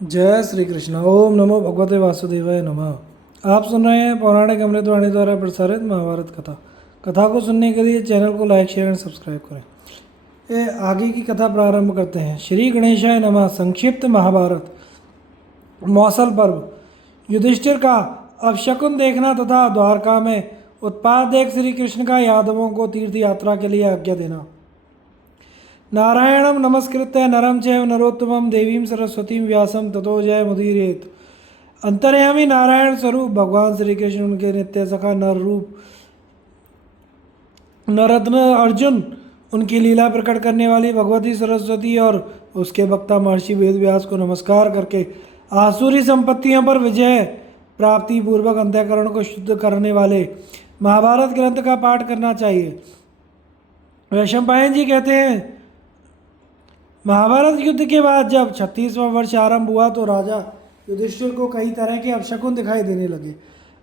जय श्री कृष्ण। ओम नमो भगवते वासुदेवाय नमः। आप सुन रहे हैं पौराणिक अमृतवाणी द्वारा प्रसारित महाभारत कथा। कथा को सुनने के लिए चैनल को लाइक शेयर एंड सब्सक्राइब करें। आगे की कथा प्रारंभ करते हैं। श्री गणेशाय नमः। संक्षिप्त महाभारत मौसल पर्व। युधिष्ठिर का अपशकुन देखना तथा द्वारका में उत्पात देख श्री कृष्ण का यादवों को तीर्थ यात्रा के लिए आज्ञा देना। नारायणं नमस्कृत्य नरं चैव नरोत्तमं देवीं सरस्वतीं व्यासं ततो जय मुदीरयेत्। अंतर्यामी नारायण स्वरूप भगवान श्री कृष्ण उनके नित्य सखा नर रूप नरत्न अर्जुन, उनकी लीला प्रकट करने वाली भगवती सरस्वती और उसके वक्ता महर्षि वेद व्यास को नमस्कार करके आसुरी संपत्तियों पर विजय प्राप्ति पूर्वक अंतःकरण को शुद्ध करने वाले महाभारत ग्रंथ का पाठ करना चाहिए। वैशंपायन जी कहते हैं, महाभारत युद्ध के बाद जब 36वां वर्ष आरंभ हुआ तो राजा युधिष्ठिर को कई तरह के अपशकुन दिखाई देने लगे।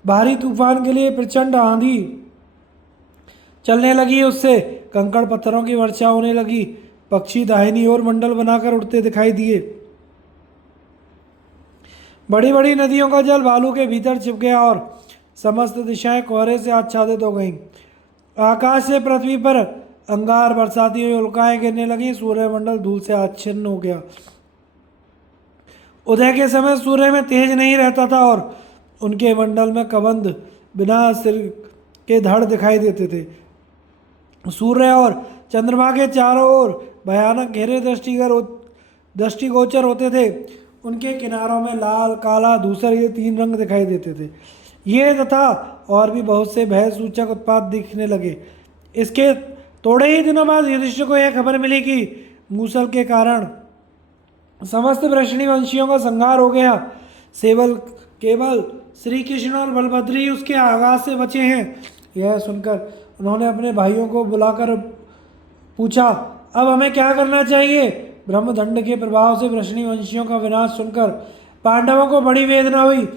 भारी तूफान के लिए प्रचंड आंधी चलने लगी, उससे कंकड़ पत्थरों की वर्षा होने लगी। पक्षी दाहिनी ओर मंडल बनाकर उड़ते दिखाई दिए। बड़ी बड़ी नदियों का जल बालू के भीतर छिप गया और समस्त दिशाएं कोहरे से आच्छादित हो गईं। आकाश से पृथ्वी पर अंगार बरसाती हुई उल्काएं गिरने लगी। सूर्यमंडल धूल से आच्छिन्न हो गया। उदय के समय सूर्य में तेज नहीं रहता था और उनके मंडल में कबंध बिना सिर के धड़ दिखाई देते थे। सूर्य और चंद्रमा के चारों ओर भयानक घेरे दृष्टिगोचर होते थे। उनके किनारों में लाल, काला, धूसर ये तीन रंग दिखाई देते थे। ये तथा और भी बहुत से भय सूचक उत्पात दिखने लगे। इसके थोड़े ही दिनों बाद युधिष्ठिर को यह खबर मिली कि मूसल के कारण समस्त वृषणी वंशियों का संहार हो गया। केवल श्री कृष्ण और बलभद्र ही उसके आघात से बचे हैं। यह सुनकर उन्होंने अपने भाइयों को बुलाकर पूछा, अब हमें क्या करना चाहिए। ब्रह्मदंड के प्रभाव से वृषणी वंशियों का विनाश सुनकर पांडवों को बड़ी वेदना हुई।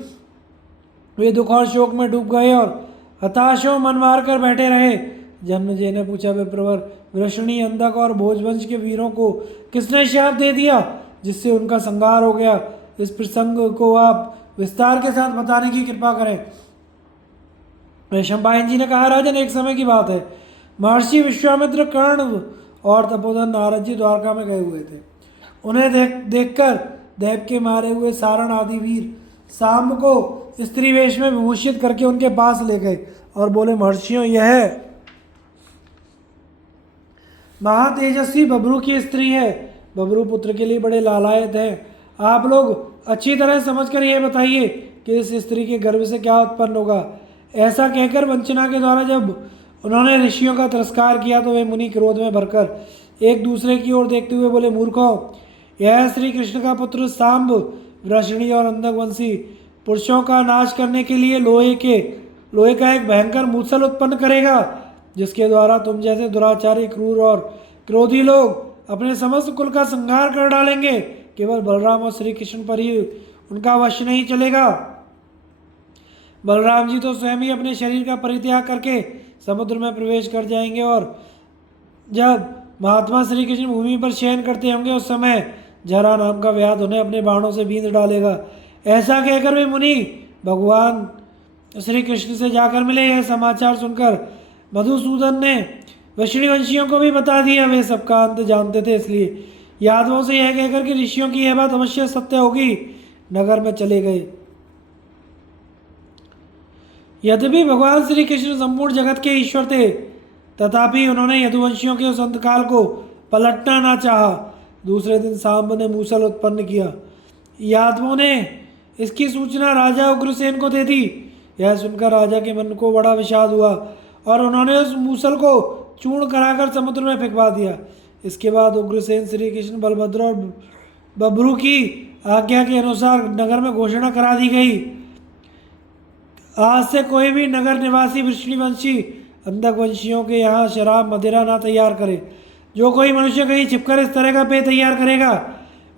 वे दुख और शोक में डूब गए और हताश हो मन मार कर बैठे रहे। जन्मेजय ने पूछा, विप्रवर, वृषणी, अंधक और भोजवंश के वीरों को किसने शाप दे दिया जिससे उनका संहार हो गया। इस प्रसंग को आप विस्तार के साथ बताने की कृपा करें। वैशंपायन जी ने कहा, राजन, एक समय की बात है। महर्षि विश्वामित्र, कर्ण और तपोधन नारद जी द्वारका में गए हुए थे। उन्हें देखकर दैव के मारे हुए सारण आदि वीर सांब को स्त्री वेश में विभूषित करके उनके पास ले गए और बोले, महर्षियों, यह महातेजस्वी बब्रू की स्त्री है। बब्रू पुत्र के लिए बड़े लालायत है। आप लोग अच्छी तरह समझकर यह बताइए कि इस स्त्री के गर्भ से क्या उत्पन्न होगा। ऐसा कहकर वंचना के द्वारा जब उन्होंने ऋषियों का तिरस्कार किया तो वे मुनि क्रोध में भरकर एक दूसरे की ओर देखते हुए बोले, मूर्खों, यह श्री कृष्ण का पुत्र सांब वृषणी और अंधकवंशी पुरुषों का नाश करने के लिए लोहे का एक भयंकर मूसल उत्पन्न करेगा, जिसके द्वारा तुम जैसे दुराचारी, क्रूर और क्रोधी लोग अपने समस्त कुल का संहार कर डालेंगे। केवल बलराम और श्री कृष्ण पर ही उनका वश नहीं चलेगा। बलराम जी तो स्वयं ही अपने शरीर का परित्याग करके समुद्र में प्रवेश कर जाएंगे और जब महात्मा श्री कृष्ण भूमि पर शयन करते होंगे उस समय जरा नाम का व्याध उन्हें अपने बाणों से बींध डालेगा। ऐसा कहकर वे मुनि भगवान श्री कृष्ण से जाकर मिले। यह समाचार सुनकर मधुसूदन ने वृषणी वंशियों को भी बता दिया। वे सबका अंत जानते थे, इसलिए यादवों से यह कहकर कि ऋषियों की यह बात अवश्य सत्य होगी, नगर में चले गए। यद्यपि भगवान श्री कृष्ण संपूर्ण जगत के ईश्वर थे, तथापि उन्होंने यदुवंशियों के उस अंतकाल को पलटना ना चाहा। दूसरे दिन सांब ने मूसल उत्पन्न किया। यादवों ने इसकी सूचना राजा उग्रसेन को दे दी। यह सुनकर राजा के मन को बड़ा विषाद हुआ और उन्होंने उस मूसल को चूर्ण कराकर समुद्र में फेंकवा दिया। इसके बाद उग्रसेन, श्री कृष्ण, बलभद्र और बब्रू की आज्ञा के अनुसार नगर में घोषणा करा दी गई, आज से कोई भी नगर निवासी वृषणी वंशी अंधकवंशियों के यहाँ शराब मदिरा ना तैयार करे। जो कोई मनुष्य कहीं छिपकर इस तरह का पेय तैयार करेगा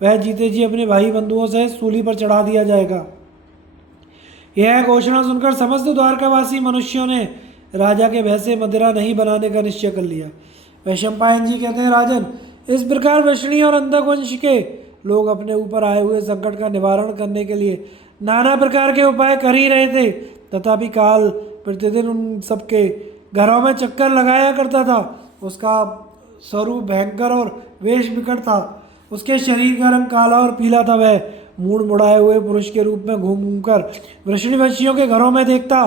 वह जीते जी अपने भाई बंधुओं से सूली पर चढ़ा दिया जाएगा। यह घोषणा सुनकर समस्त द्वारकावासी मनुष्यों ने राजा के भय से मदिरा नहीं बनाने का निश्चय कर लिया। वैशंपायन जी कहते हैं, राजन, इस प्रकार वृषणी और अंधकवंश के लोग अपने ऊपर आए हुए संकट का निवारण करने के लिए नाना प्रकार के उपाय कर ही रहे थे, तथापि काल प्रतिदिन उन सबके घरों में चक्कर लगाया करता था। उसका स्वरूप भयंकर और वेश विकट था। उसके शरीर का रंग काला और पीला था। वह मूड मुड़ाए हुए पुरुष के रूप में घूम घूम कर वृषणवंशियों के घरों में देखता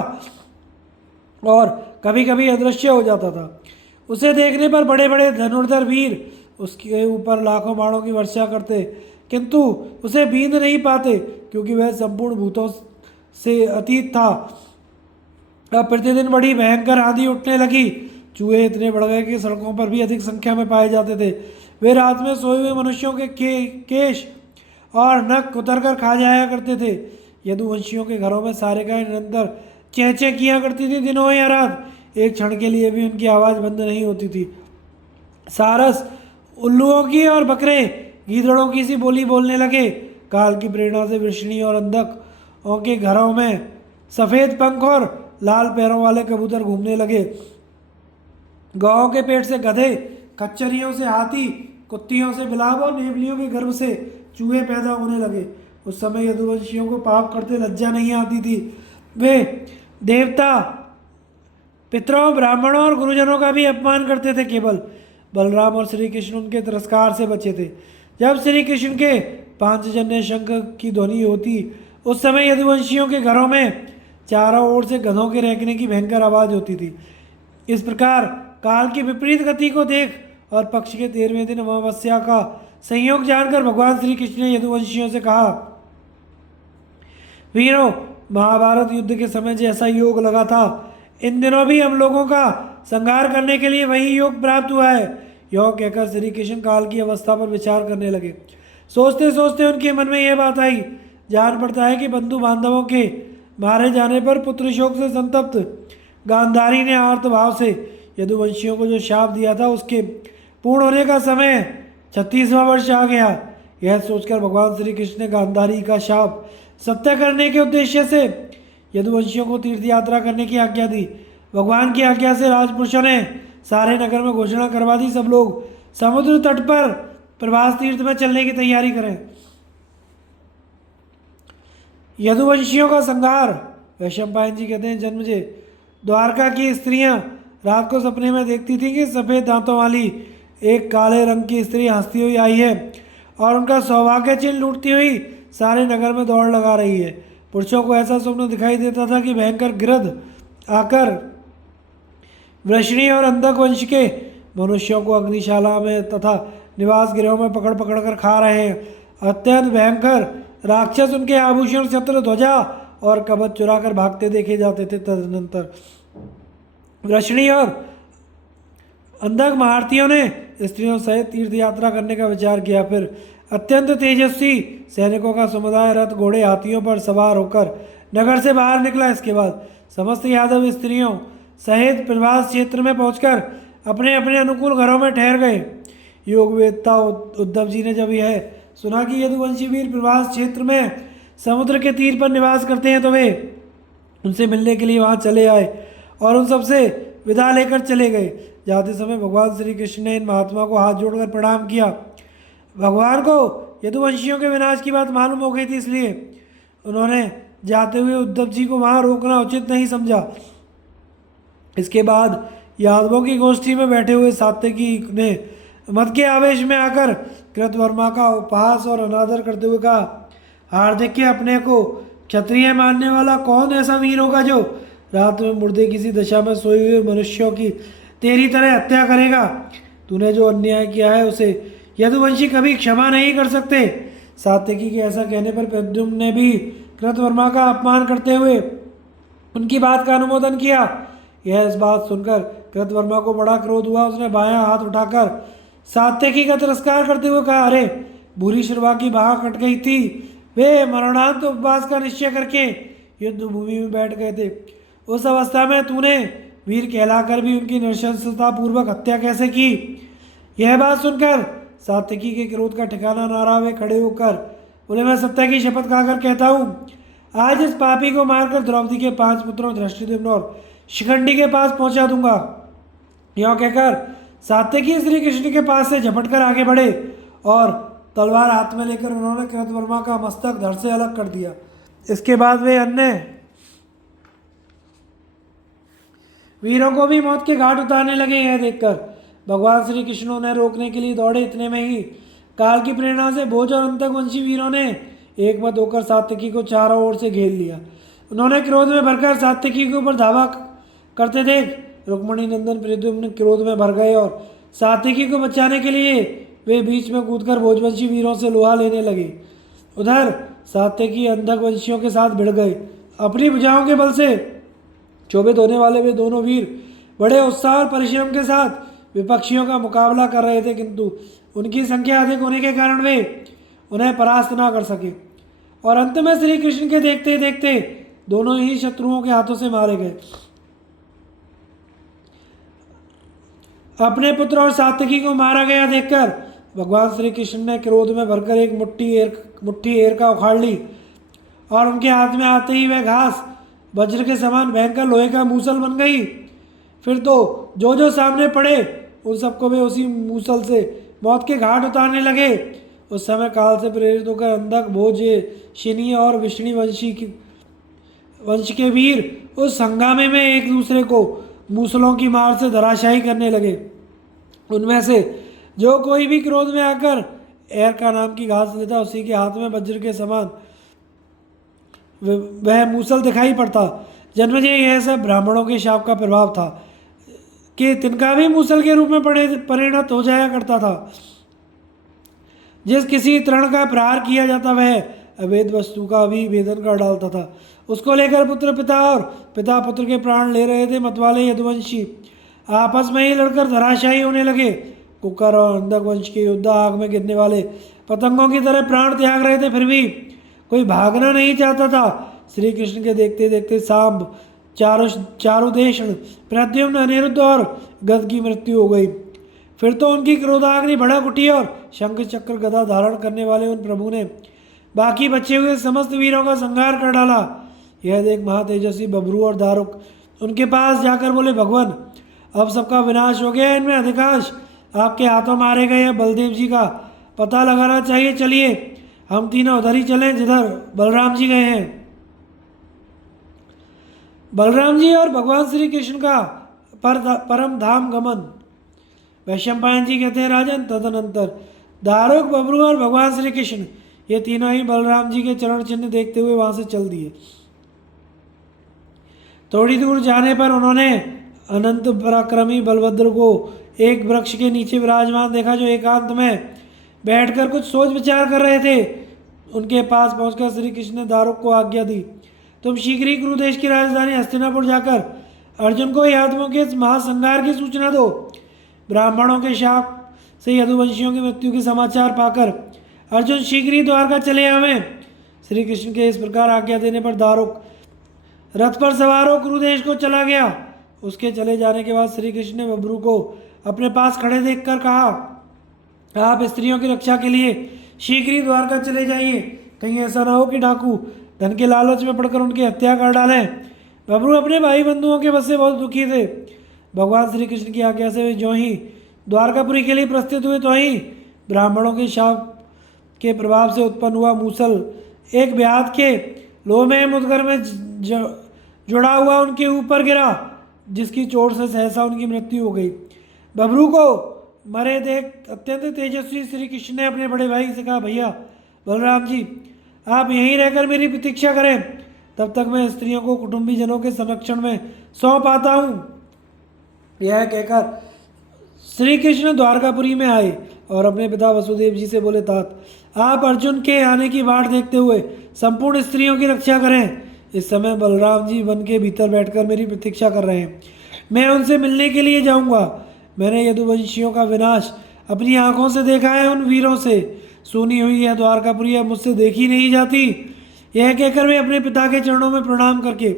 और कभी कभी अदृश्य हो जाता था। उसे देखने पर बड़े बड़े धनुर्धर वीर उसके ऊपर लाखों बाणों की वर्षा करते, किंतु उसे बींध नहीं पाते, क्योंकि वह संपूर्ण भूतों से अतीत था। अब प्रतिदिन बड़ी भयंकर आंधी उठने लगी। चूहे इतने बढ़ गए कि सड़कों पर भी अधिक संख्या में पाए जाते थे। वे रात में सोए हुए मनुष्यों के केश और नख कुतर कर खा जाया करते थे। यदुवंशियों के घरों में सारे गाय निरंतर चेंचे किया करती थी। दिनों या रात एक क्षण के लिए भी उनकी आवाज़ बंद नहीं होती थी। सारस उल्लुओं की और बकरे गीदड़ों की सी बोली बोलने लगे। काल की प्रेरणा से वृषणी और अंधकों के घरों में सफ़ेद पंख और लाल पैरों वाले कबूतर घूमने लगे। गौओं के पेट से गधे, कच्चरियों से हाथी, कुत्तियों से बिलाव और नेवलियों के गर्भ से चूहे पैदा होने लगे। उस समय यदुवंशियों को पाप करते लज्जा नहीं आती थी। वे देवता, पितरों, ब्राह्मणों और गुरुजनों का भी अपमान करते थे। केवल बलराम और श्री कृष्ण उनके तिरस्कार से बचे थे। जब श्री कृष्ण के पांचजन्य शंख की ध्वनि होती, उस समय यदुवंशियों के घरों में चारों ओर से गधों के रेंकने की भयंकर आवाज़ होती थी। इस प्रकार काल की विपरीत गति को देख और पक्ष के 13वें दिन अमावस्या का संयोग जानकर भगवान श्री कृष्ण ने यदुवंशियों से कहा, वीरों, महाभारत युद्ध के समय जैसा योग लगा था, इन दिनों भी हम लोगों का संहार करने के लिए वही योग प्राप्त हुआ है। यह कहकर श्री कृष्ण काल की अवस्था पर विचार करने लगे। सोचते सोचते उनके मन में यह बात आई, जान पड़ता है कि बंधु बांधवों के मारे जाने पर पुत्र शोक से संतप्त गांधारी ने आर्त भाव से यदुवंशियों को जो शाप दिया था, उसके पूर्ण होने का समय 36वां वर्ष आ गया। यह सोचकर भगवान श्री कृष्ण ने गांधारी का शाप सत्य करने के उद्देश्य से यदुवंशियों को तीर्थ यात्रा करने की आज्ञा दी। भगवान की आज्ञा से राजपुरुषों ने सारे नगर में घोषणा करवा दी, सब लोग समुद्र तट पर प्रभास तीर्थ में चलने की तैयारी करें। यदुवंशियों का संहार। वैशंपायन जी कहते हैं, जन्मजे द्वारका की स्त्रियां रात को सपने में देखती थी कि सफ़ेद दांतों वाली एक काले रंग की स्त्री हंसती हुई आई है और उनका सौभाग्य चिन्ह लूटती हुई सारे नगर में दौड़ लगा रही है। पुरुषों को ऐसा स्वप्न दिखाई देता था कि भयंकर गिरध आकर वृषणी और अंधक वंश के मनुष्यों को अग्निशाला में तथा निवास गृहों में पकड़ पकड़ कर खा रहे हैं। अत्यंत भयंकर राक्षस उनके आभूषण, छत्र, ध्वजा और कवच चुरा कर भागते देखे जाते थे। तदनंतर वृषणी और अंधक महारथियों ने स्त्रियों सहित तीर्थ यात्रा करने का विचार किया। फिर अत्यंत तेजस्वी सैनिकों का समुदाय रथ, घोड़े, हाथियों पर सवार होकर नगर से बाहर निकला। इसके बाद समस्त यादव स्त्रियों सहित प्रभास क्षेत्र में पहुंचकर अपने अपने अनुकूल घरों में ठहर गए। योग वेदता उद्धव जी ने जब यह सुना कि यदुवंशी वीर प्रभास क्षेत्र में समुद्र के तीर पर निवास करते हैं, तो वे उनसे मिलने के लिए वहां चले आए और उन सबसे विदा लेकर चले गए। जाते समय भगवान श्री कृष्ण ने इन महात्मा को हाथ जोड़कर प्रणाम किया। भगवान को यदुवंशियों के विनाश की बात मालूम हो गई थी, इसलिए उन्होंने जाते हुए उद्धव जी को वहां रोकना उचित नहीं समझा। इसके बाद यादवों की गोष्ठी में बैठे हुए सात्यकी ने मद के आवेश में आकर कृतवर्मा का उपहास और अनादर करते हुए कहा, हार्दिक अपने को क्षत्रिय मानने वाला कौन ऐसा वीर होगा जो रात में मुर्दे किसी दशा में सोए हुए मनुष्यों की तेरी तरह हत्या करेगा। तूने जो अन्याय किया है उसे यदुवंशी कभी क्षमा नहीं कर सकते। सात्यकी के ऐसा कहने पर प्रद्युम्न ने भी कृतवर्मा का अपमान करते हुए उनकी बात का अनुमोदन किया। यह इस बात सुनकर कृतवर्मा को बड़ा क्रोध हुआ। उसने बायां हाथ उठाकर सात्यकी का तिरस्कार करते हुए कहा, अरे बुरी शिरवा की बाह कट गई थी। वे मरणांत उपवास का निश्चय करके युद्ध भूमि में बैठ गए थे। उस अवस्था में तूने वीर कहलाकर भी उनकी नृशंसता पूर्वक हत्या कैसे की। यह बात सुनकर सात्यकी के क्रोध का ठिकाना ना रहा। वे खड़े होकर बोले, मैं सत्य की शपथ खाकर कहता हूँ, आज इस पापी को मारकर द्रौपदी के 5 पुत्रों धृष्टद्युम्न और शिखंडी के पास पहुंचा दूंगा। यह कहकर सात्यकी श्री कृष्ण के पास से झपट कर आगे बढ़े और तलवार हाथ में लेकर उन्होंने कृतवर्मा का मस्तक धड़ से अलग कर दिया। इसके बाद वे अन्य वीरों को भी मौत के घाट उतारने लगे। यह देखकर भगवान श्री कृष्ण उन्हें रोकने के लिए दौड़े। इतने में ही काल की प्रेरणा से भोज और अंतकवंशी वीरों ने एक मत होकर सात्यकी को चारों ओर से घेर लिया। उन्होंने क्रोध में भरकर सात्यकी के ऊपर धावा करते देख रुक्मणी नंदन प्रद्युम्न क्रोध में भर गए और सात्यकी को बचाने के लिए वे बीच में कूदकर भोजवंशी वीरों से लोहा लेने लगे। उधर सात्यकी अंधकवंशियों के साथ भिड़ गए। अपनी भुजाओं के बल से क्षोभित होने वाले वे दोनों वीर बड़े उत्साह और परिश्रम के साथ विपक्षियों का मुकाबला कर रहे थे, किंतु उनकी संख्या अधिक होने के कारण वे उन्हें परास्त ना कर सके और अंत में श्री कृष्ण के देखते देखते दोनों ही शत्रुओं के हाथों से मारे गए। अपने पुत्र और सात्यकी को मारा गया देखकर भगवान श्री कृष्ण ने क्रोध में भरकर एक मुट्ठी एर का उखाड़ ली और उनके हाथ में आते ही वह घास वज्र के समान भयंकर लोहे का मूसल बन गई। फिर तो जो जो सामने पड़े उन सबको वे उसी मूसल से मौत के घाट उतारने लगे। उस समय काल से प्रेरित होकर अंधक भोज शिनी और विष्णु वंश के वीर उस हंगामे में एक दूसरे को मूसलों की मार से धराशायी करने लगे। उनमें से जो कोई भी क्रोध में आकर एर का नाम की घास लेता उसी के हाथ में वज्र के समान वह मूसल दिखाई पड़ता। जन्मजय यह सब ब्राह्मणों के शाप का प्रभाव था कि तिनका भी मूसल के रूप में परिणत हो जाया करता था। जिस किसी तृण का प्रहार किया जाता वह अवैध वस्तु का भी वेदन कर डालता था। उसको लेकर पुत्र पिता और पिता पुत्र के प्राण ले रहे थे। मतवाले यदुवंशी आपस में ही लड़कर धराशायी होने लगे। कुकर और अंधक वंश के योद्धा आग में गिरने वाले पतंगों की तरह प्राण त्याग रहे थे, फिर भी कोई भागना नहीं चाहता था। श्री कृष्ण के देखते देखते सांब चारुदेशन प्रद्युम्न अनिरुद्ध और गद की मृत्यु हो गई। फिर तो उनकी क्रोधाग्नि भड़क उठी और शंख चक्र गदा धारण करने वाले उन प्रभु ने बाकी बचे हुए समस्त वीरों का संहार कर डाला। यह देख महातेजस्वी बबरू और दारुक उनके पास जाकर बोले, भगवान अब सबका विनाश हो गया, इनमें अधिकांश आपके हाथों मारे गए हैं। बलदेव जी का पता लगाना चाहिए। चलिए हम तीनों उधर ही चलें जिधर बलराम जी गए हैं। बलराम जी और भगवान श्री कृष्ण का परम धाम गमन। वैशंपायन जी कहते हैं, राजन तदनंतर दारुक बबरू और भगवान श्री कृष्ण ये तीनों ही बलराम जी के चरण चिन्ह देखते हुए वहां से चल दिए। थोड़ी दूर जाने पर उन्होंने अनंत पराक्रमी बलभद्र को एक वृक्ष के नीचे विराजमान देखा, जो एकांत में बैठकर कुछ सोच विचार कर रहे थे। उनके पास पहुंचकर श्री कृष्ण ने दारुक को आज्ञा दी, तुम शीघ्र ही कुरुदेश की राजधानी हस्तिनापुर जाकर अर्जुन को यादवों के महासंहार की सूचना दो। ब्राह्मणों के शाप से यदुवंशियों की मृत्यु के समाचार पाकर अर्जुन शीघ्र ही द्वारका चले आवें। श्री कृष्ण के इस प्रकार आज्ञा देने पर दारुक रथ पर सवार हो कुरुदेश को चला गया। उसके चले जाने के बाद श्री कृष्ण ने बबरू को अपने पास खड़े देखकर कहा, आप स्त्रियों की रक्षा के लिए शीघ्र ही द्वारका चले जाइए। कहीं ऐसा ना हो कि डाकू धन के लालच में पड़कर उनकी हत्या कर डालें। बबरू अपने भाई बंधुओं के बस से बहुत दुखी थे। भगवान श्री कृष्ण की आज्ञा से वे जो ही द्वारकापुरी के लिए प्रस्थित हुए तो ही ब्राह्मणों के शाप के प्रभाव से उत्पन्न हुआ मूसल एक ब्यात के लोहे मुदगर में जुड़ा हुआ उनके ऊपर गिरा, जिसकी चोट से सहसा उनकी मृत्यु हो गई। बबरू को मरे देख अत्यंत तेजस्वी श्री कृष्ण ने अपने बड़े भाई से कहा, भैया बलराम जी आप यहीं रहकर मेरी प्रतीक्षा करें, तब तक मैं स्त्रियों को कुटुंबी जनों के संरक्षण में सौंप आता हूँ। यह कहकर श्री कृष्ण द्वारकापुरी में आए और अपने पिता वसुदेव जी से बोले, तात आप अर्जुन के आने की बाट देखते हुए संपूर्ण स्त्रियों की रक्षा करें। इस समय बलराम जी वन के भीतर बैठकर मेरी प्रतीक्षा कर रहे हैं, मैं उनसे मिलने के लिए जाऊंगा। मैंने यदुवंशियों का विनाश अपनी आंखों से देखा है, उन वीरों से सुनी हुई यह द्वारकापुरी अब मुझसे देखी नहीं जाती। यह कहकर वे अपने पिता के चरणों में प्रणाम करके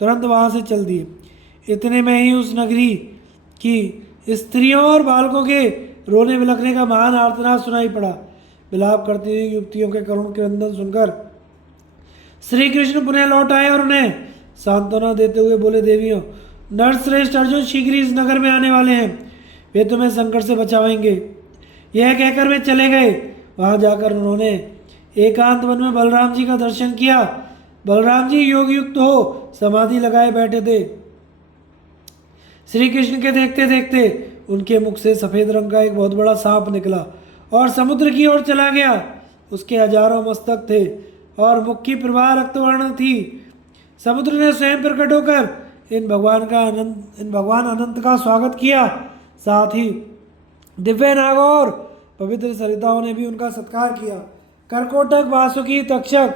तुरंत वहाँ से चल दिए। इतने में ही उस नगरी की स्त्रियों और बालकों के रोने बिलखने का महान आर्तनाद सुनाई पड़ा। विलाप करती हुई युवतियों के करुण क्रंदन सुनकर श्री कृष्ण पुनः लौट आए और उन्हें सांत्वना देते हुए बोले, देवियों नरश्रेष्ठ अर्जुन शीघ्र ही इस नगर में आने वाले हैं, वे तुम्हें संकट से बचावेंगे। यह कहकर वे चले गए। वहां जाकर उन्होंने एकांत वन में बलराम जी का दर्शन किया। बलराम जी योग युक्त हो समाधि लगाए बैठे थे। श्री कृष्ण के देखते देखते उनके मुख से सफेद रंग का एक बहुत बड़ा सांप निकला और समुद्र की ओर चला गया। उसके हजारों मस्तक थे और मुख की प्रवाह रक्तवर्ण थी। समुद्र ने स्वयं प्रकट होकर इन भगवान अनंत का स्वागत किया। साथ ही दिव्य नागों और पवित्र सरिताओं ने भी उनका सत्कार किया। कर्कोटक, वासुकी, तक्षक,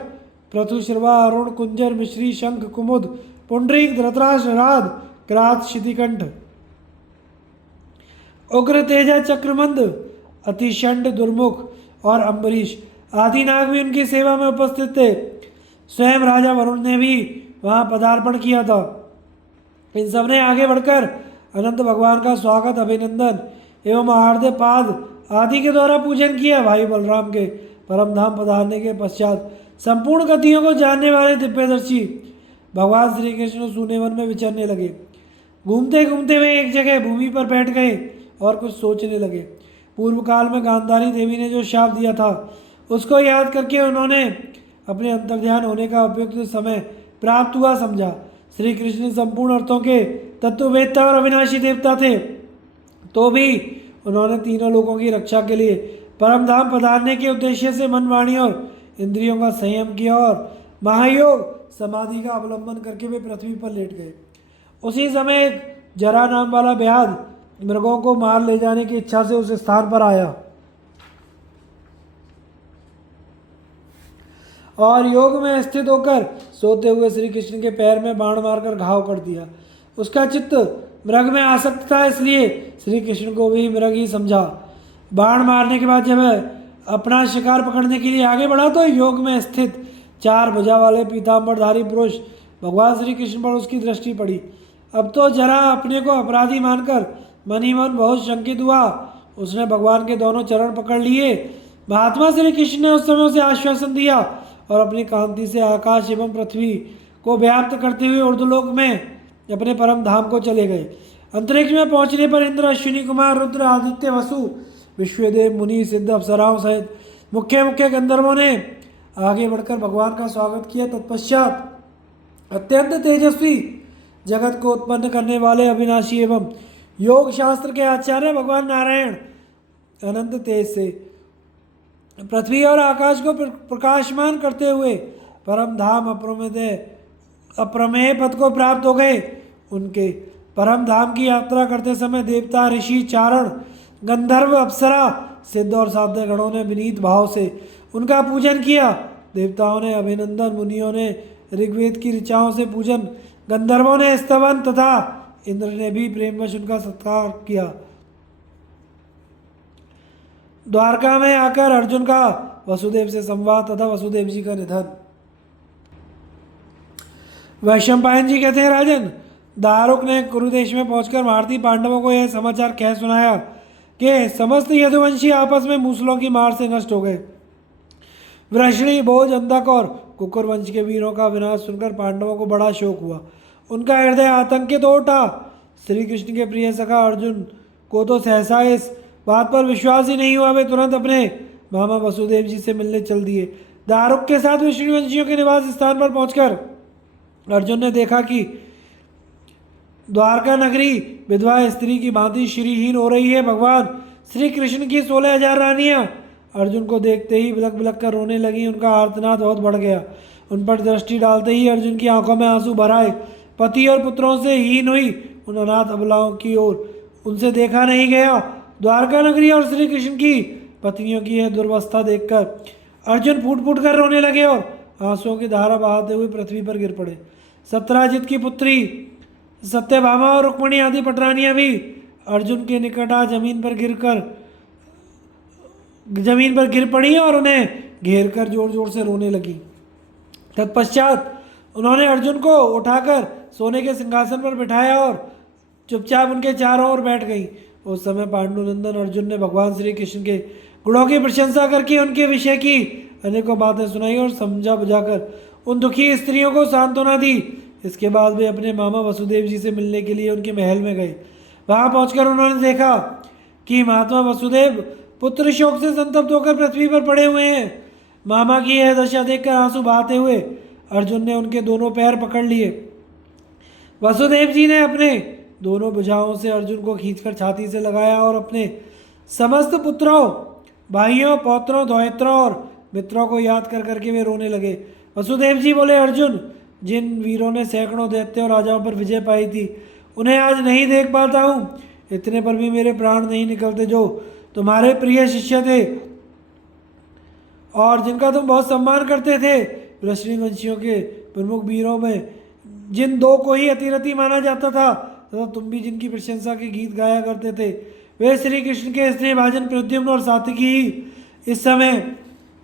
पृथुश्रवा, अरुण, कुंजर, मिश्री, शंख, कुमुद, पुंडरीक, धृतराष्ट्र, राध, क्रात, शितिकंठ, उग्र तेजा, चक्रमंद, अतिशंड, दुर्मुख और अम्बरीश आदि नाग भी उनकी सेवा में उपस्थित थे। स्वयं राजा वरुण ने भी वहां पदार्पण किया था। इन सब ने आगे बढ़कर अनंत भगवान का स्वागत, अभिनंदन एवं आर्द्य पाद आदि के द्वारा पूजन किया। भाई बलराम के परम धाम पधारने के पश्चात संपूर्ण गतियों को जानने वाले दिव्यदर्शी भगवान श्री कृष्ण सूने वन में विचरने लगे। घूमते घूमते वे एक जगह भूमि पर बैठ गए और कुछ सोचने लगे। पूर्व काल में गांधारी देवी ने जो शाप दिया था उसको याद करके उन्होंने अपने अंतर्ध्यान होने का उपयुक्त समय प्राप्त हुआ समझा। श्री कृष्ण संपूर्ण अर्थों के तत्ववेत्ता और अविनाशी देवता थे, तो भी उन्होंने तीनों लोगों की रक्षा के लिए परम धाम पधारने के उद्देश्य से मन, वाणी और इंद्रियों का संयम किया और महायोग समाधि का अवलंबन करके वे पृथ्वी पर लेट गए। उसी समय एक जरा नाम वाला व्याध मृगों को मार ले जाने की इच्छा से उस स्थान पर आया और योग में स्थित होकर सोते हुए श्री कृष्ण के पैर में बाण मारकर घाव कर दिया। उसका चित्त मृग में आसक्त था, इसलिए श्री कृष्ण को भी मृग ही समझा। बाण मारने के बाद जब वह अपना शिकार पकड़ने के लिए आगे बढ़ा तो योग में स्थित 4 भुजा वाले पीताम्बरधारी पुरुष भगवान श्री कृष्ण पर उसकी दृष्टि पड़ी। अब तो जरा अपने को अपराधी मानकर मन ही मन बहुत शंकित हुआ। उसने भगवान के दोनों चरण पकड़ लिए। महात्मा श्री कृष्ण ने उस समय उसे आश्वासन दिया और अपनी कांति से आकाश एवं पृथ्वी को व्याप्त करते हुए उर्दुलोक में अपने परम धाम को चले गए। अंतरिक्ष में पहुंचने पर इंद्र, अश्विनी कुमार, रुद्र, आदित्य, वसु, विश्वदेव, मुनि, सिद्ध, अप्सराओं सहित मुख्य मुख्य गंधर्वों ने आगे बढ़कर भगवान का स्वागत किया। तत्पश्चात अत्यंत तेजस्वी, जगत को उत्पन्न करने वाले, अविनाशी एवं योग शास्त्र के आचार्य भगवान नारायण अनंत तेज से पृथ्वी और आकाश को प्रकाशमान करते हुए परम धाम अप्रमेय पद को प्राप्त हो गए। उनके परम धाम की यात्रा करते समय देवता, ऋषि, चारण, गंधर्व, अप्सरा, सिद्ध और साध्य गणों ने विनीत भाव से उनका पूजन किया। देवताओं ने अभिनंदन, मुनियों ने ऋग्वेद की ऋचाओं से पूजन, गंधर्वों ने स्तवन तथा इंद्र ने भी प्रेमवश उनका सत्कार किया। द्वारका में आकर अर्जुन का वसुदेव से संवाद तथा वसुदेव जी का निधन। वैशंपायन जी कहते हैं, राजन, दारुक ने कुरुदेश में पहुंचकर भारतीय पांडवों को यह समाचार कह सुनाया कि समस्त यदुवंशी आपस में मूसलों की मार से नष्ट हो गए। वृषणी, भोज, अंधक और कुकुर वंश के वीरों का विनाश सुनकर पांडवों को बड़ा शोक हुआ। उनका हृदय आतंकित हो उठा। श्री कृष्ण के प्रिय सखा अर्जुन को तो सहसा इस बात पर विश्वास ही नहीं हुआ। वे तुरंत अपने मामा वसुदेव जी से मिलने चल दिए। दारुक के साथ विष्णुवंशियों के निवास स्थान पर पहुंचकर अर्जुन ने देखा कि द्वारका नगरी विधवा स्त्री की भांति श्रीहीन हो रही है। भगवान श्री कृष्ण की 16,000 रानियां अर्जुन को देखते ही बिलक बिलक कर रोने लगी। उनका आर्तनाद बहुत बढ़ गया। उन पर दृष्टि डालते ही अर्जुन की आंखों में आंसू भर आए। पति और पुत्रों से हीन हुई उन अनाथ अबलाओं की ओर उनसे देखा नहीं गया। द्वारका नगरी और श्री कृष्ण की पत्नियों की यह दुर्वस्था देखकर अर्जुन फूट फूट कर रोने लगे और आंसुओं की धारा बहाते हुए पृथ्वी पर गिर पड़े। सत्राजित की पुत्री सत्यभामा और रुक्मिणी आदि पटरानियां भी अर्जुन के निकट आ जमीन पर गिर पड़ी और उन्हें घेर कर जोर जोर से रोने लगी। तत्पश्चात उन्होंने अर्जुन को उठाकर सोने के सिंहासन पर बिठाया और चुपचाप उनके चारों ओर बैठ गई। उस समय पांडुनंदन अर्जुन ने भगवान श्री कृष्ण के गुणों की प्रशंसा करके उनके विषय की अनेकों बातें सुनाई और समझा बुझाकर उन दुखी स्त्रियों को सांत्वना दी। इसके बाद वे अपने मामा वसुदेव जी से मिलने के लिए उनके महल में गए। वहां पहुंचकर उन्होंने देखा कि महात्मा वसुदेव पुत्र शोक से संतप्त होकर पृथ्वी पर पड़े हुए हैं। मामा की यह दशा देखकर आंसू बहाते हुए अर्जुन ने उनके दोनों पैर पकड़ लिए। वसुदेव जी ने अपने दोनों भुजाओं से अर्जुन को खींचकर छाती से लगाया और अपने समस्त पुत्रों, भाइयों, पौत्रों, दौहित्रों और मित्रों को याद कर करके वे रोने लगे। वसुदेव जी बोले, अर्जुन, जिन वीरों ने सैकड़ों दैत्यों राजाओं पर विजय पाई थी, उन्हें आज नहीं देख पाता हूँ। इतने पर भी मेरे प्राण नहीं निकलते जो तुम्हारे प्रिय शिष्य थे और जिनका तुम बहुत सम्मान करते थे। वृषणिवंशियों के प्रमुख वीरों में जिन दो को ही अतिरथी माना जाता था तथा तुम भी जिनकी प्रशंसा के गीत गाया करते थे, वे श्री कृष्ण के स्नेहभाजन प्रद्युम्न और सात्विकी ही इस समय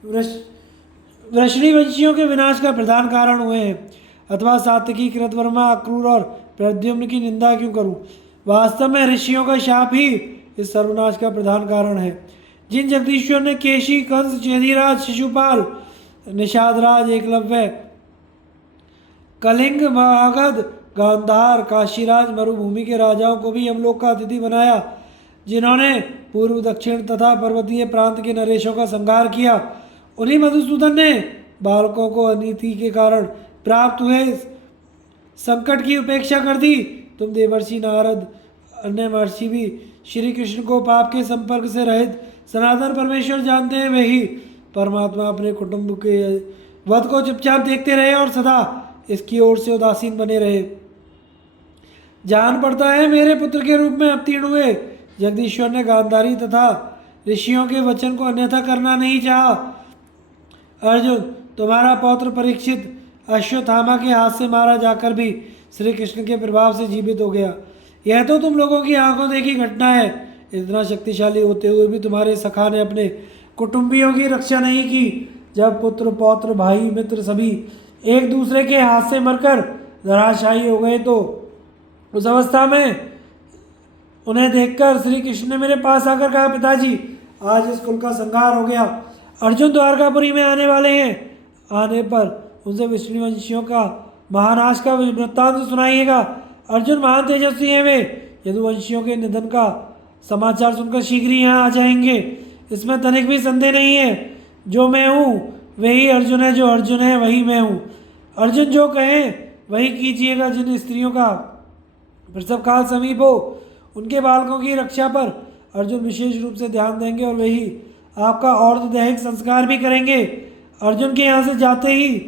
वृषणिवंशियों के विनाश का प्रधान कारण हुए हैं। अथवा सात्विकी, कृतवर्मा, अक्रूर और प्रद्युम्न की निंदा क्यों करूं? वास्तव में ऋषियों का शाप ही इस सर्वनाश का प्रधान कारण है। जिन जगदीश्वर ने केशी, कंस, चेदीराज, शिशुपाल, निषादराज, एकलव्य, कलिंग, मगध, गांधार, काशीराज, मरुभूमि के राजाओं को भी यमलोक का अतिथि बनाया, जिन्होंने पूर्व, दक्षिण तथा पर्वतीय प्रांत के नरेशों का संहार किया, उन्हीं मधुसूदन ने बालकों को अनीति के कारण प्राप्त हुए संकट की उपेक्षा कर दी। तुम देवर्षि नारद, अन्य महर्षि भी श्री कृष्ण को पाप के संपर्क से रहित सनातन परमेश्वर जानते हैं। वे ही परमात्मा अपने कुटुंब के वध को चुपचाप देखते रहे और सदा इसकी ओर से उदासीन बने रहे। जान पड़ता है मेरे पुत्र के रूप में अवतीर्ण हुए जगदीश्वर ने गांधारी तथा ऋषियों के वचन को अन्यथा करना नहीं चाहा। अर्जुन, तुम्हारा पौत्र परीक्षित अश्वत्थामा के हाथ से मारा जाकर भी श्री कृष्ण के प्रभाव से जीवित हो गया। यह तो तुम लोगों की आंखों देखी घटना है। इतना शक्तिशाली होते हुए भी तुम्हारे सखा ने अपने कुटुंबियों की रक्षा नहीं की। जब पुत्र, पौत्र, भाई, मित्र सभी एक दूसरे के हाथ से मरकर धराशायी हो गए तो उस अवस्था में उन्हें देखकर श्री कृष्ण ने मेरे पास आकर कहा, पिताजी, आज इस कुल का संहार हो गया। अर्जुन द्वारकापुरी में आने वाले हैं। आने पर उनसे विष्णुवंशियों का महानाश का वृत्तांत सुनाइएगा। अर्जुन महान तेजस्वी हैं। वे यदुवंशियों के निधन का समाचार सुनकर शीघ्र ही यहाँ आ जाएंगे, इसमें तनिक भी संदेह नहीं है। जो मैं हूँ वही अर्जुन है, जो अर्जुन है वही मैं हूँ। अर्जुन जो कहें वही कीजिएगा। जिन स्त्रियों का प्रसव काल समीप हो, उनके बालकों की रक्षा पर अर्जुन विशेष रूप से ध्यान देंगे और वही आपका और दैहिक संस्कार भी करेंगे। अर्जुन के यहाँ से जाते ही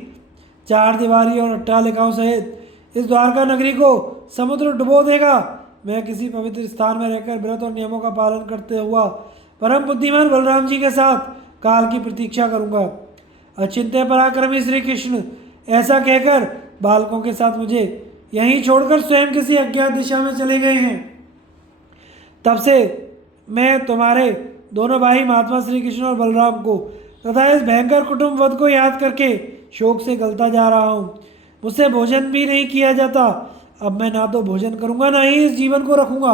चार दीवारी और अट्टालिकाओं सहित इस द्वारका नगरी को समुद्र डुबो देगा। मैं किसी पवित्र स्थान में रहकर व्रत और नियमों का पालन करते हुआ परम बुद्धिमान बलराम जी के साथ काल की प्रतीक्षा करूंगा। अचिंत्य पराक्रमी श्री कृष्ण ऐसा कहकर बालकों के साथ मुझे यहीं छोड़कर स्वयं किसी अज्ञात दिशा में चले गए हैं। तब से मैं तुम्हारे दोनों भाई महात्मा श्री कृष्ण और बलराम को तथा इस भयंकर कुटुंब वध को याद करके शोक से गलता जा रहा हूँ। मुझसे भोजन भी नहीं किया जाता। अब मैं ना तो भोजन करूंगा, ना ही इस जीवन को रखूंगा।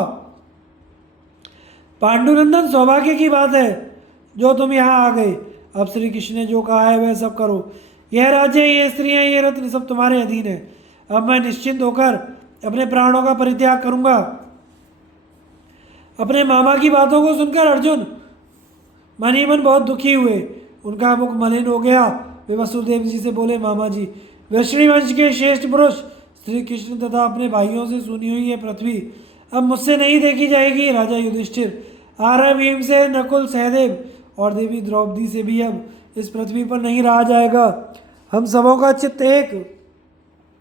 पांडुनंदन, सौभाग्य की बात है जो तुम यहाँ आ गए। अब श्री कृष्ण ने जो कहा है वह सब करो। यह राज्य, ये स्त्रियां, ये रत्न सब तुम्हारे अधीन है। अब मैं निश्चिंत होकर अपने प्राणों का परित्याग करूंगा। अपने मामा की बातों को सुनकर अर्जुन मन ही मन बहुत दुखी हुए। उनका मुख मलिन हो गया। वे वसुदेव जी से बोले, मामा जी, वृषणिवंश के श्रेष्ठ पुरुष श्री कृष्ण तथा अपने भाइयों से सुनी हुई ये पृथ्वी अब मुझसे नहीं देखी जाएगी। राजा युधिष्ठिर, आर्य, भीमसेन, नकुल, सहदेव और देवी द्रौपदी से भी अब इस पृथ्वी पर नहीं रहा जाएगा। हम सबों का चित्त एक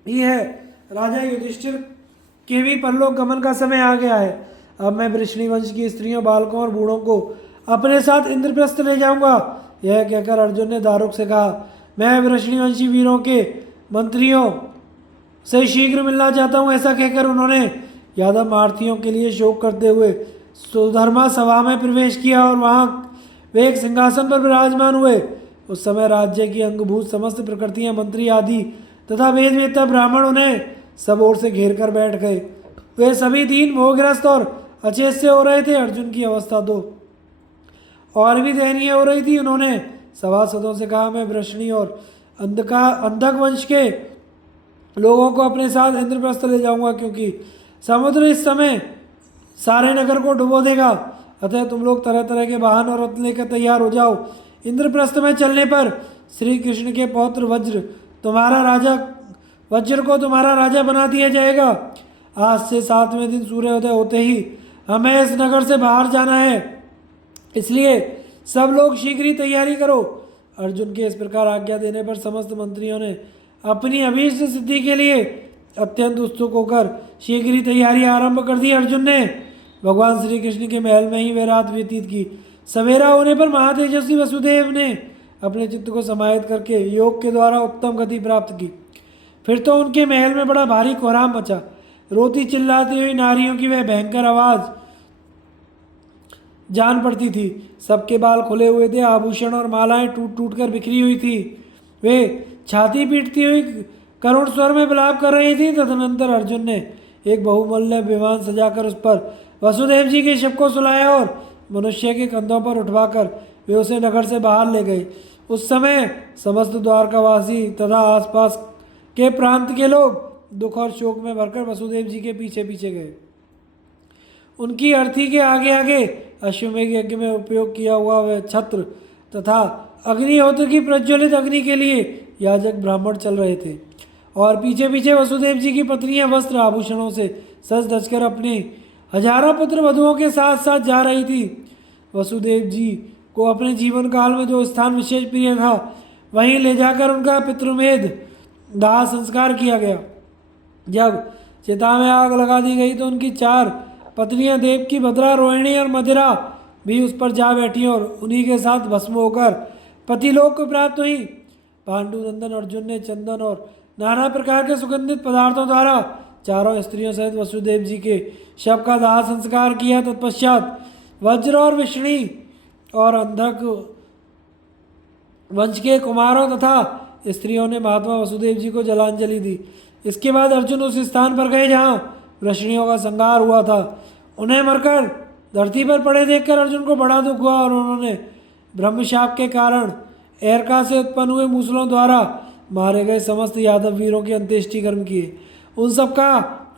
ही है। राजा युधिष्ठिर के भी परलोक गमन का समय आ गया है। अब मैं वृषणिवंश की स्त्रियों, बालकों और बूढ़ों को अपने साथ इंद्रप्रस्थ ले जाऊंगा। यह कहकर अर्जुन ने दारुक से कहा, मैं वृषणिवंशी वीरों के मंत्रियों से शीघ्र मिलना चाहता हूँ। ऐसा कहकर उन्होंने यादव महारथियों के लिए शोक करते हुए सुधर्मा सभा में प्रवेश किया और वहाँ वे एक सिंहासन पर विराजमान हुए। उस समय राज्य की अंगभूत समस्त प्रकृतियाँ, मंत्री आदि तथा वेदवेत्ता ब्राह्मण उन्हें सब ओर से घेर कर बैठ गए। वे सभी दीन, मोहग्रस्त और अचेत से हो रहे थे। अर्जुन की अवस्था तो और भी दयनीय हो रही थी। उन्होंने सभासदों से कहा, मैं वृषणी और अंधक वंश के लोगों को अपने साथ इंद्रप्रस्थ ले जाऊंगा, क्योंकि समुद्र इस समय सारे नगर को डुबो देगा। अतः तुम लोग तरह तरह के वाहन और रथ लेकर तैयार हो जाओ। इंद्रप्रस्थ में चलने पर श्री कृष्ण के पौत्र वज्र को तुम्हारा राजा बना दिया जाएगा। आज से 7वें दिन सूर्योदय होते ही हमें इस नगर से बाहर जाना है, इसलिए सब लोग शीघ्र ही तैयारी करो। अर्जुन के इस प्रकार आज्ञा देने पर समस्त मंत्रियों ने अपनी अभीष्ट सिद्धि के लिए अत्यंत उत्सुक होकर शीघ्र ही तैयारी आरंभ कर दी। अर्जुन ने भगवान श्री कृष्ण के महल में ही वह रात व्यतीत की। सवेरा होने पर महातेजस्वी वसुदेव ने अपने चित्त को समाहित करके योग के द्वारा उत्तम गति प्राप्त की। फिर तो उनके महल में बड़ा भारी कोहराम मचा। रोती चिल्लाती हुई नारियों की वह भयंकर आवाज जान पड़ती थी। सबके बाल खुले हुए थे, आभूषण और मालाएं टूट टूट कर बिखरी हुई थी। वे छाती पीटती हुई करुण स्वर में विलाप कर रही थी। तदनंतर अर्जुन ने एक बहुमूल्य विमान सजाकर उस पर वसुदेव जी के शव को सुलाया और मनुष्य के कंधों पर उठवाकर वे उसे नगर से बाहर ले गए। उस समय समस्त द्वारकावासी तथा आसपास के प्रांत के लोग दुख और शोक में भरकर वसुदेव जी के पीछे पीछे गए। उनकी अर्थी के आगे आगे अश्वमेघ यज्ञ में उपयोग किया हुआ वह छत्र तथा अग्निहोत्र की प्रज्वलित अग्नि के लिए याजक ब्राह्मण चल रहे थे और पीछे पीछे वसुदेव जी की पत्नियां वस्त्र आभूषणों से सज धजकर अपने हजारों पुत्र वधुओं के साथ साथ जा रही थी। वसुदेव जी को अपने जीवन काल में जो स्थान विशेष प्रिय था वहीं ले जाकर उनका पितृमेध दाह संस्कार किया गया। जब चिता में आग लगा दी गई तो उनकी 4 पत्नियां देव की भद्रा, रोहिणी और मदिरा भी उस पर जा बैठी और उन्हीं के साथ भस्म होकर पतिलोक को प्राप्त हुई। पांडुनंदन अर्जुन ने चंदन और नाना प्रकार के सुगंधित पदार्थों द्वारा चारों स्त्रियों सहित वसुदेव जी के शव का दाह संस्कार किया। तत्पश्चात वज्र और विष्णी और अंधक वंश के कुमारों तथा स्त्रियों ने महात्मा वसुदेव जी को जलांजलि दी। इसके बाद अर्जुन उस स्थान पर गए जहाँ वृष्णियों का संहार हुआ था। उन्हें मरकर धरती पर पड़े देखकर अर्जुन को बड़ा दुख हुआ और उन्होंने ब्रह्मशाप के कारण एरका से उत्पन्न हुए मूसलों द्वारा मारे गए समस्त यादव वीरों के अंत्येष्टि कर्म किए। उन सबका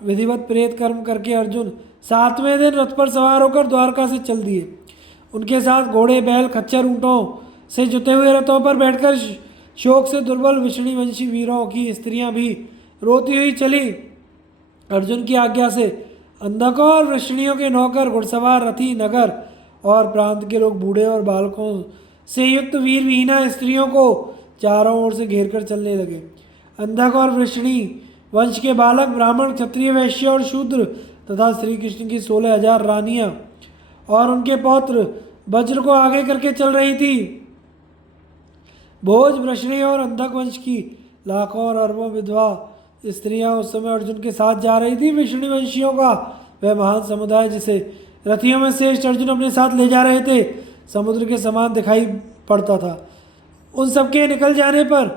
विधिवत प्रेत कर्म करके अर्जुन 7वें दिन रथ पर सवार होकर द्वारका से चल दिए। उनके साथ घोड़े, बैल, खच्चर, ऊँटों से जुते हुए रथों पर बैठकर शोक से दुर्बल विष्णुवंशी वीरों की स्त्रियां भी रोती हुई चली। अर्जुन की आज्ञा से अंधकों और वृष्णियों के नौकर, घुड़सवार, रथी, नगर और प्रांत के लोग बूढ़े और बालकों से युक्त वीर विहीना स्त्रियों को चारों ओर से घेर कर चलने लगे। अंधक और वृष्णि वंश के बालक, ब्राह्मण, क्षत्रिय, वैश्य और शूद्र तथा श्री कृष्ण की 16,000 रानियां और उनके पौत्र वज्र को आगे करके चल रही थी। भोज, वृष्णि और अंधक वंश की लाखों और अरबों विधवा स्त्रियां उस समय अर्जुन के साथ जा रही थी। विष्णु वंशियों का वह महान समुदाय जिसे रथियों में श्रेष्ठ अर्जुन अपने साथ ले जा रहे थे समुद्र के समान दिखाई पड़ता था। उन सबके निकल जाने पर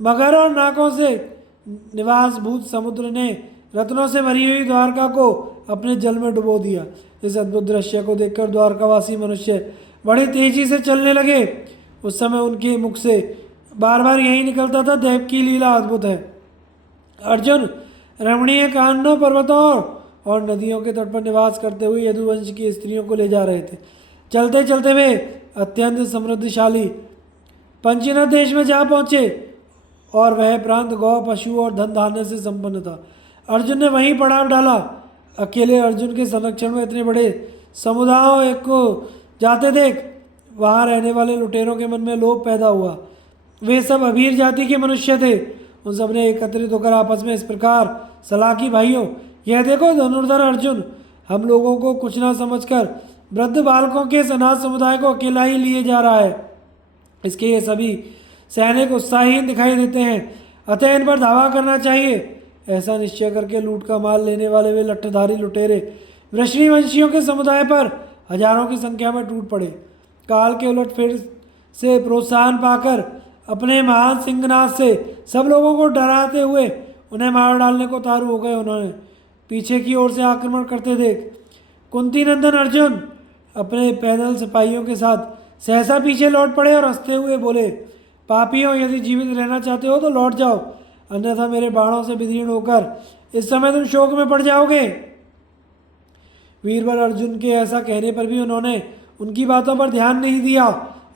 मगर और नाकों से निवासभूत समुद्र ने रत्नों से भरी हुई द्वारका को अपने जल में डुबो दिया। इस अद्भुत दृश्य को देखकर द्वारकावासी मनुष्य बड़ी तेजी से चलने लगे। उस समय उनके मुख से बार बार यही निकलता था, देव की लीला अद्भुत है। अर्जुन रमणीय काननों, पर्वतों और नदियों के तट पर निवास करते हुए यदुवंश की स्त्रियों को ले जा रहे थे। चलते चलते वे अत्यंत समृद्धशाली पंचनद देश में जा पहुँचे और वह प्रांत गौ, पशु और धन धान्य से संपन्न था। अर्जुन ने वहीं पड़ाव डाला। अकेले अर्जुन के संरक्षण में इतने बड़े समुदायों को जाते देख वहाँ रहने वाले लुटेरों के मन में लोभ पैदा हुआ। वे सब अभीर जाति के मनुष्य थे। उन सब ने एकत्रित होकर आपस में इस प्रकार सलाह की, भाइयों यह देखो धनुर्धर अर्जुन हम लोगों को कुछ ना समझकर वृद्ध बालकों के अनाथ समुदाय को अकेला ही लिए जा रहा है। इसके ये सभी सैनिक उत्साहीन दिखाई देते हैं, अतः इन पर धावा करना चाहिए। ऐसा निश्चय करके लूट का माल लेने वाले वे लट्ठधारी लुटेरे वृष्णिवंशियों के समुदाय पर हजारों की संख्या में टूट पड़े। काल के उलट फिर से प्रोत्साहन पाकर अपने महान सिंहनाद से सब लोगों को डराते हुए उन्हें मार डालने को तारू हो गए। उन्होंने पीछे की ओर से आक्रमण करते देख कुंती नंदन अर्जुन अपने पैदल सिपाहियों के साथ सहसा पीछे लौट पड़े और हंसते हुए बोले, पापियों यदि जीवित रहना चाहते हो तो लौट जाओ, अन्यथा मेरे बाणों से विदीर्ण होकर इस समय तुम शोक में पड़ जाओगे। वीरवर अर्जुन के ऐसा कहने पर भी उन्होंने उनकी बातों पर ध्यान नहीं दिया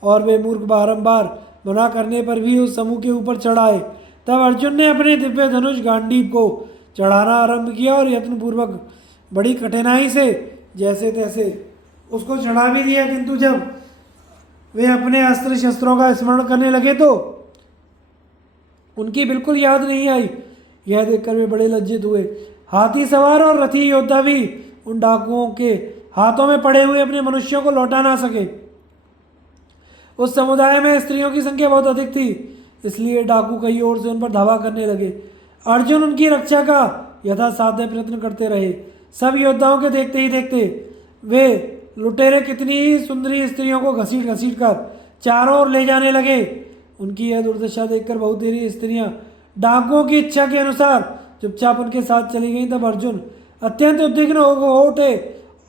और वे मूर्ख बारंबार मना करने पर भी उस समूह के ऊपर चढ़ाए। तब अर्जुन ने अपने दिव्य धनुष गांडीव को चढ़ाना आरंभ किया और यत्नपूर्वक बड़ी कठिनाई से जैसे तैसे उसको चढ़ा भी दिया, किंतु जब वे अपने अस्त्र शस्त्रों का स्मरण करने लगे तो उनकी बिल्कुल याद नहीं आई। यह देखकर वे बड़े लज्जित हुए। हाथी सवार और रथी योद्धा भी उन डाकुओं के हाथों में पड़े हुए अपने मनुष्यों को लौटा ना सके। उस समुदाय में स्त्रियों की संख्या बहुत अधिक थी, इसलिए डाकू कई ओर से उन पर धावा करने लगे। अर्जुन उनकी रक्षा का यथासाध्य प्रयत्न करते रहे। सब योद्धाओं के देखते ही देखते वे लुटेरे कितनी ही सुंदरी स्त्रियों को घसीट घसीट कर चारों ओर ले जाने लगे। उनकी यह दुर्दशा देखकर बहुत देरी स्त्रियां डाकुओं की इच्छा के अनुसार चुपचाप उनके साथ चली गईं। तब अर्जुन अत्यंत उद्विग्न हो उठे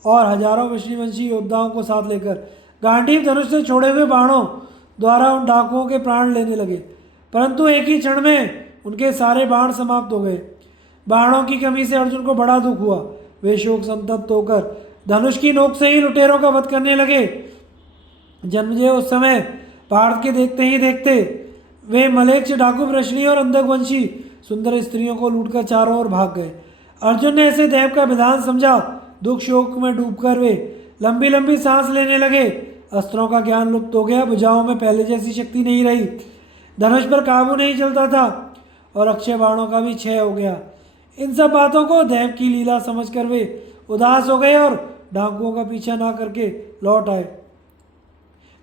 और हजारों विष्णुवंशी योद्धाओं को साथ लेकर गांडीव धनुष से छोड़े हुए बाणों द्वारा उन डाकुओं के प्राण लेने लगे, परंतु एक ही क्षण में उनके सारे बाण समाप्त हो गए। बाणों की कमी से अर्जुन को बड़ा दुख हुआ। वे शोक संतप्त होकर धनुष की नोक से ही लुटेरों का वध करने लगे। जन्मजय उस समय पार्थ के देखते ही देखते वे मलेच्छ डाकू वृष्णि और अंधकवंशी सुंदर स्त्रियों को लूटकर चारों ओर भाग गए। अर्जुन ने ऐसे दैव का विधान समझा। दुख शोक में डूबकर वे लंबी लंबी सांस लेने लगे। अस्त्रों का ज्ञान लुप्त हो गया, भुजाओं में पहले जैसी शक्ति नहीं रही, धनुष पर काबू नहीं चलता था और अक्षय बाणों का भी क्षय हो गया। इन सब बातों को दैव की लीला समझकर वे उदास हो गए और डाकुओं का पीछा ना करके लौट आए।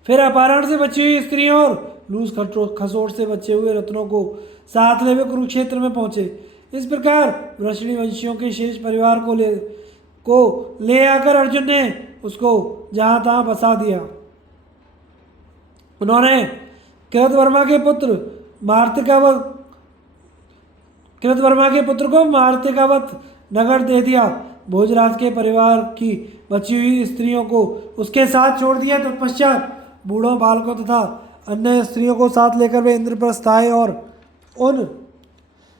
फिर अपहरण से बची हुई स्त्रियों और लूस खसोट से बचे हुए रत्नों को साथ ले वे कुरुक्षेत्र में पहुंचे। इस प्रकार वृष्णि वंशियों के शेष परिवार को ले आकर अर्जुन ने उसको जहां तहां बसा दिया। उन्होंने कृतवर्मा के पुत्र को मार्तिकावत नगर दे दिया। भोजराज के परिवार की बची हुई स्त्रियों को उसके साथ छोड़ दिया। तत्पश्चात बूढ़ों बालकों तथा अन्य स्त्रियों को साथ लेकर वे इंद्रप्रस्थ आए और उन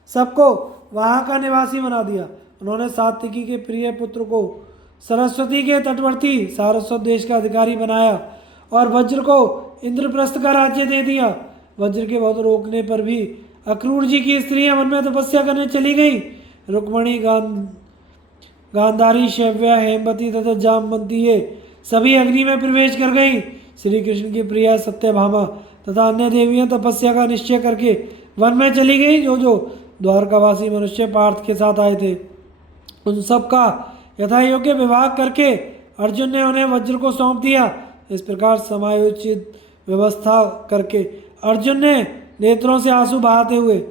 सबको वहाँ का निवासी बना दिया। उन्होंने सात्विकी के प्रिय पुत्र को सरस्वती के तटवर्ती सारस्वत देश का अधिकारी बनाया और वज्र को इंद्रप्रस्थ का राज्य दे दिया। वज्र के बहुत रोकने पर भी अक्रूर जी की स्त्रियां वन में तपस्या करने चली गई। रुक्मणी, गांधारी, शैव्या, हेमवती तथा जामवंती ये सभी अग्नि में प्रवेश कर गई। श्री कृष्ण की प्रिया सत्यभामा तथा अन्य देवियां तपस्या का निश्चय करके वन में चली गई। जो द्वारकावासी मनुष्य पार्थ के साथ आए थे उन सब का यथा योग्य विवाह करके अर्जुन ने उन्हें वज्र को सौंप दिया। इस प्रकार समायोचित व्यवस्था करके अर्जुन ने नेत्रों से आंसू बहाते हुए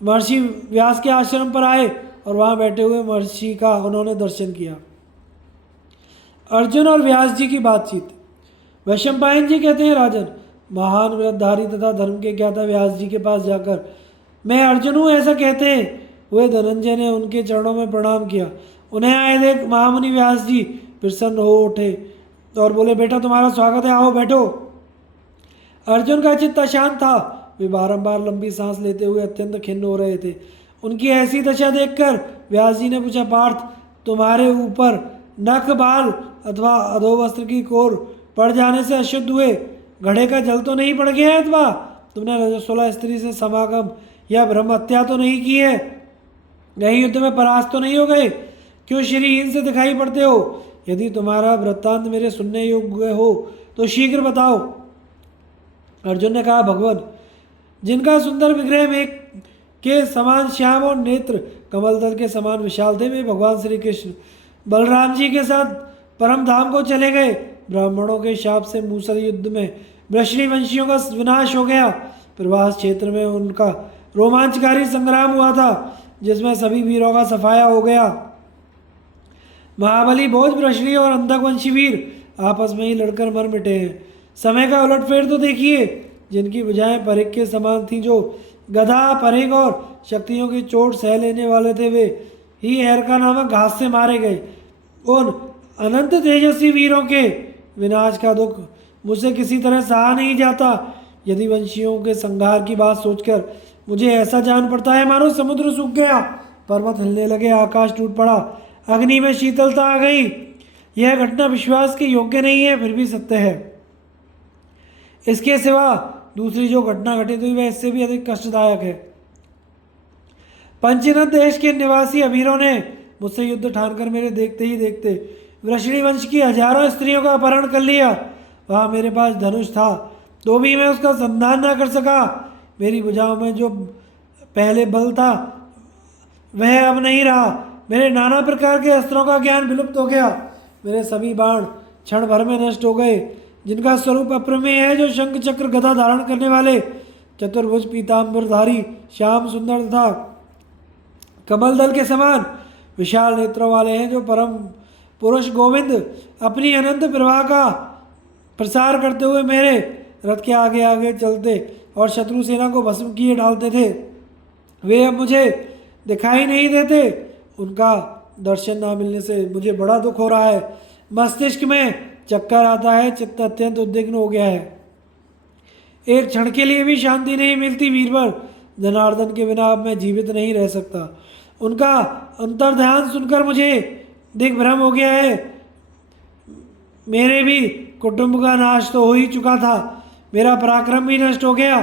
महर्षि व्यास के आश्रम पर आए और वहां बैठे हुए महर्षि का उन्होंने दर्शन किया। अर्जुन और व्यास जी की बातचीत। वैशंपायन जी कहते हैं, राजन, महान व्रतधारी तथा धर्म के ज्ञाता व्यास जी के पास जाकर मैं अर्जुन हूँ ऐसा कहते हुए धनंजय ने उनके चरणों में प्रणाम किया। उन्हें आए देख महामुनि व्यास जी प्रसन्न हो उठे और बोले, बेटा तुम्हारा स्वागत है, आओ बैठो। अर्जुन का चित्त अशांत था। वे बारंबार लंबी सांस लेते हुए अत्यंत खिन्न हो रहे थे। उनकी ऐसी दशा देखकर व्यास जी ने पूछा, पार्थ, तुम्हारे ऊपर नख, बाल अथवा अधोवस्त्र की कोर पड़ जाने से अशुद्ध हुए घड़े का जल तो नहीं पड़ गया है, अथवा तुमने रजस्वला स्त्री से समागम या ब्रह्म हत्या तो नहीं की है, कहीं युद्ध में परास्त तो नहीं हो गए, क्यों श्रीहीन से दिखाई पड़ते हो? यदि तुम्हारा वृत्तांत मेरे सुनने योग्य हो तो शीघ्र बताओ। अर्जुन ने कहा, भगवान, जिनका सुंदर विग्रह में के समान श्याम और नेत्र कमल दल के समान विशाल थे, वे भगवान श्री कृष्ण बलराम जी के साथ परम धाम को चले गए। ब्राह्मणों के शाप से मूसल युद्ध में वृष्णि वंशियों का विनाश हो गया। प्रवास क्षेत्र में उनका रोमांचकारी संग्राम हुआ था जिसमें सभी वीरों का सफाया हो गया। महाबली भोज, वृष्णि और अंधकवंशी वीर आपस में ही लड़कर मर मिटे हैं। समय का उलटफेर तो देखिए। जिनकी भुजाएं परिग के समान थीं, जो गधा, परिग और शक्तियों की चोट सह लेने वाले थे, वे ही एरका नामक घास से मारे गए। उन अनंत तेजस्वी वीरों के विनाश का दुख मुझसे किसी तरह सहा नहीं जाता। यदि वंशियों के संहार की बात सोचकर मुझे ऐसा जान पड़ता है मानो समुद्र सूख गया, पर्वत हिलने लगे, आकाश टूट पड़ा, अग्नि में शीतलता आ गई। यह घटना विश्वास के योग्य नहीं है, फिर भी सत्य है। इसके सिवा दूसरी जो घटना घटित हुई वह इससे भी अधिक कष्टदायक है। पंचनद देश के निवासी अमीरों ने मुझसे युद्ध ठानकर मेरे देखते ही देखते वृषणी वंश की हजारों स्त्रियों का अपहरण कर लिया। वहाँ मेरे पास धनुष था तो भी मैं उसका संधान न कर सका। मेरी भुजाओं में जो पहले बल था वह अब नहीं रहा। मेरे नाना प्रकार के अस्त्रों का ज्ञान विलुप्त हो गया। मेरे सभी बाण क्षण भर में नष्ट हो गए, जिनका स्वरूप अप्रमेय है, जो शंख चक्र गदा धारण करने वाले, चतुर्भुज पीताम्बरधारी, श्याम सुंदर तथा कमल दल के समान विशाल नेत्रों वाले हैं, जो परम पुरुष गोविंद अपनी अनंत प्रवाह का प्रसार करते हुए मेरे रथ के आगे आगे चलते और शत्रु सेना को भस्म किए डालते थे। वे अब मुझे दिखाई नहीं देते। उनका दर्शन ना मिलने से मुझे बड़ा दुख हो रहा है। मस्तिष्क में चक्कर आता है, चित्त अत्यंत उद्विग्न हो गया है। एक क्षण के लिए भी शांति नहीं मिलती। वीरवर जनार्दन के बिना अब मैं जीवित नहीं रह सकता। उनका अंतर्ध्यान सुनकर मुझे दिग्भ्रम हो गया है। मेरे भी कुटुंब का नाश तो हो ही चुका था, मेरा पराक्रम भी नष्ट हो गया।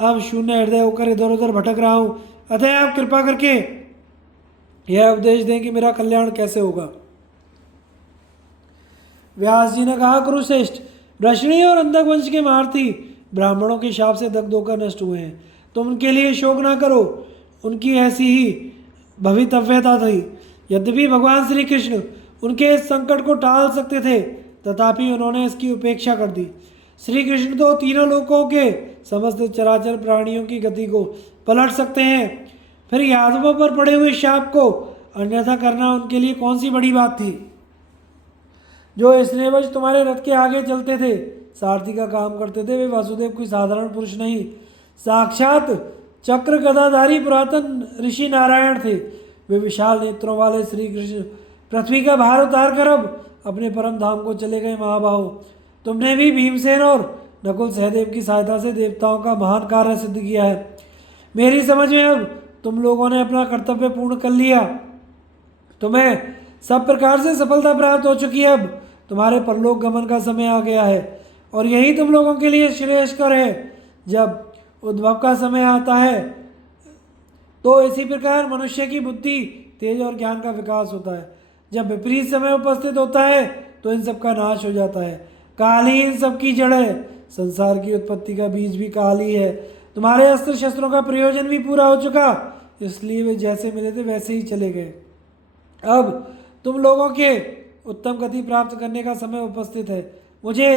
अब शून्य हृदय होकर इधर उधर भटक रहा हूँ। अतः आप कृपा करके यह उपदेश दें कि मेरा कल्याण कैसे होगा। व्यास जी ने कहा, कुरुश्रेष्ठ, वृषणी और अंधक वंश के महारथी ब्राह्मणों के शाप से दग्ध होकर नष्ट हुए हैं। तुम उनके लिए शोक ना करो, उनकी ऐसी ही भवितव्यता थी। यद्यपि भगवान श्री कृष्ण उनके इस संकट को टाल सकते थे, तथापि उन्होंने इसकी उपेक्षा कर दी। श्री कृष्ण तो तीनों लोकों के समस्त चराचर प्राणियों की गति को पलट सकते हैं, फिर यादवों पर पड़े हुए शाप को अन्यथा करना उनके लिए कौन सी बड़ी बात थी। जो स्नेहवश तुम्हारे रथ के आगे चलते थे, सारथी का काम करते थे, वे वासुदेव कोई साधारण पुरुष नहीं, साक्षात चक्र गदाधारी पुरातन ऋषि नारायण थे। वे विशाल नेत्रों वाले श्री कृष्ण पृथ्वी का भार उतार कर अब अपने परम धाम को चले गए। महाबाहो, तुमने भी भीमसेन और नकुल सहदेव की सहायता से देवताओं का महान कार्य सिद्ध किया है। मेरी समझ में अब तुम लोगों ने अपना कर्तव्य पूर्ण कर लिया। तुम्हें सब प्रकार से सफलता प्राप्त हो चुकी है। अब तुम्हारे परलोक गमन का समय आ गया है और यही तुम लोगों के लिए श्रेयस्कर है। जब उद्भव का समय आता है तो इसी प्रकार मनुष्य की बुद्धि, तेज और ज्ञान का विकास होता है। जब विपरीत समय उपस्थित होता है तो इन सब का नाश हो जाता है। काल ही इन सब की जड़ है। संसार की उत्पत्ति का बीज भी काल ही है। तुम्हारे अस्त्र शस्त्रों का प्रयोजन भी पूरा हो चुका, इसलिए वे जैसे मिले थे वैसे ही चले गए। अब तुम लोगों के उत्तम गति प्राप्त करने का समय उपस्थित है। मुझे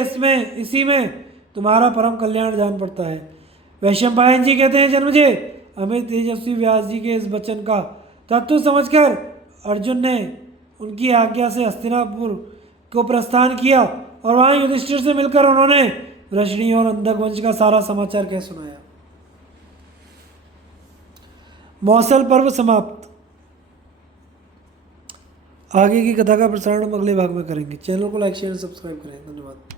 इसी में तुम्हारा परम कल्याण जान पड़ता है। वैशंपायन जी कहते हैं, जन्मजय, हमें तेजस्वी व्यास जी के इस वचन का तत्व समझकर अर्जुन ने उनकी आज्ञा से हस्तिनापुर को प्रस्थान किया और वहाँ युधिष्ठिर से मिलकर उन्होंने वृषणी और अंधक वंश का सारा समाचार कह सुनाया। मौसल पर्व समाप्त। आगे की कथा का प्रसारण हम अगले भाग में करेंगे। चैनल को लाइक शेयर सब्सक्राइब करें। धन्यवाद।